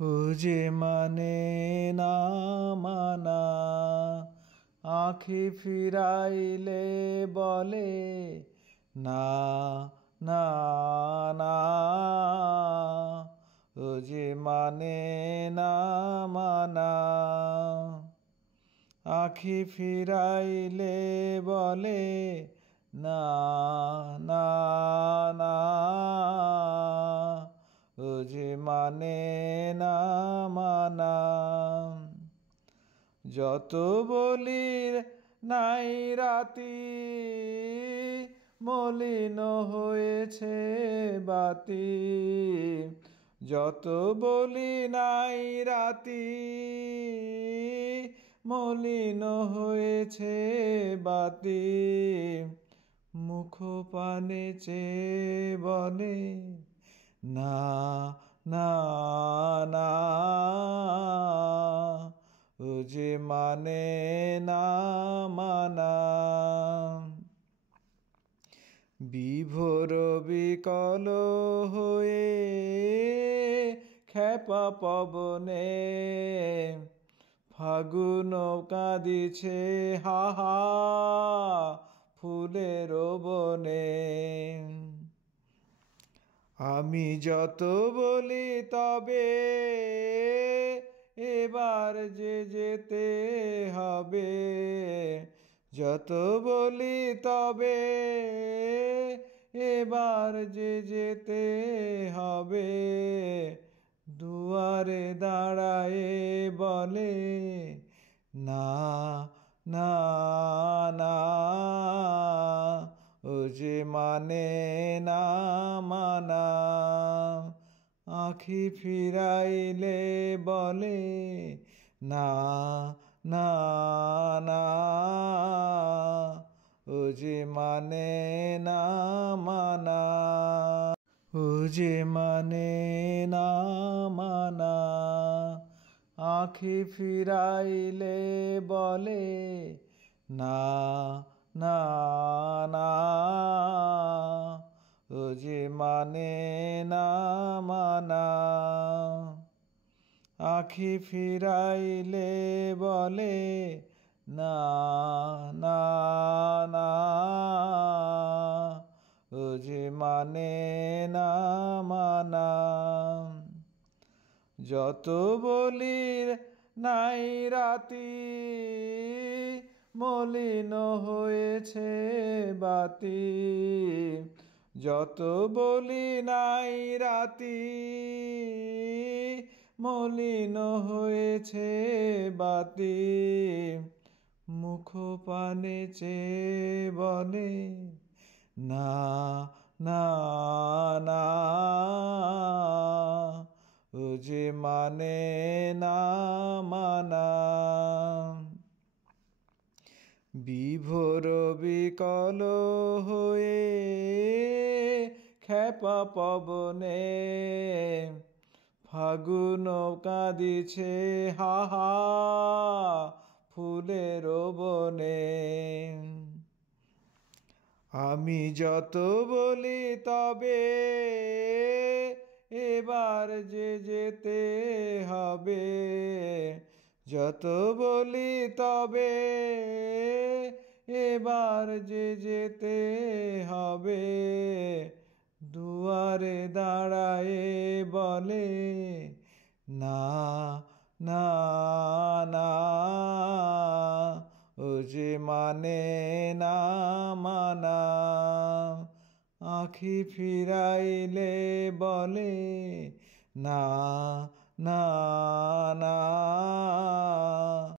ও যে মানে না মানা, আখি ফিরাইলে বলে না না না। ও যে মানে না মানা, আখি ফিরাইলে বলে না না না। ও যে মানে না মানা, যত বলি নাই রাতি, মলিন হয়েছে বাতি। যত বলি নাই রাতি, মলিন হয়েছে বাতি। মুখ পানে চেয়ে বলে না না না। ও যে মানে না মানা, বিভোর বিকল হয়ে খেপা পবনে, ফাগুন কাঁদিছে হা হা ফুলের বনে। আমি যত বলি তবে এবার যে যেতে হবে। যত বলি তবে এবার যে যেতে হবে। দুয়ারে দাঁড়ায়ে বলে না না না। ও যে মানে না মানা, আখি ফিরাইলে বলে না না না। ও যে মানে না মানা, ও যে মানে না মানা, আখি ফিরাইলে বলে না না না। ও যে মানে না মানা, আখি ফিরাইলে বলে না না না। ও যে মানে না মানা, যত বলি নাই রাতি, মলিন হয়েছে বাতি। যত বলি নাই রাতি, মলিন হয়েছে বাতি। মুখ পানে চেয়ে বলে না না না। ও যে মানে না মানা, বিভোর বিকল হয়ে খেপা পবনে, ফাগুন কাঁদিছে হা হা ফুলের বনে। আমি যত বলি তবে এবার যে যেতে হবে। যত বলি তবে এবার যে যেতে হবে। দুয়ারে দাঁড়ায়ে বলে না না না। ও যে মানে না মানা, আখি ফিরাইলে বলে না না না।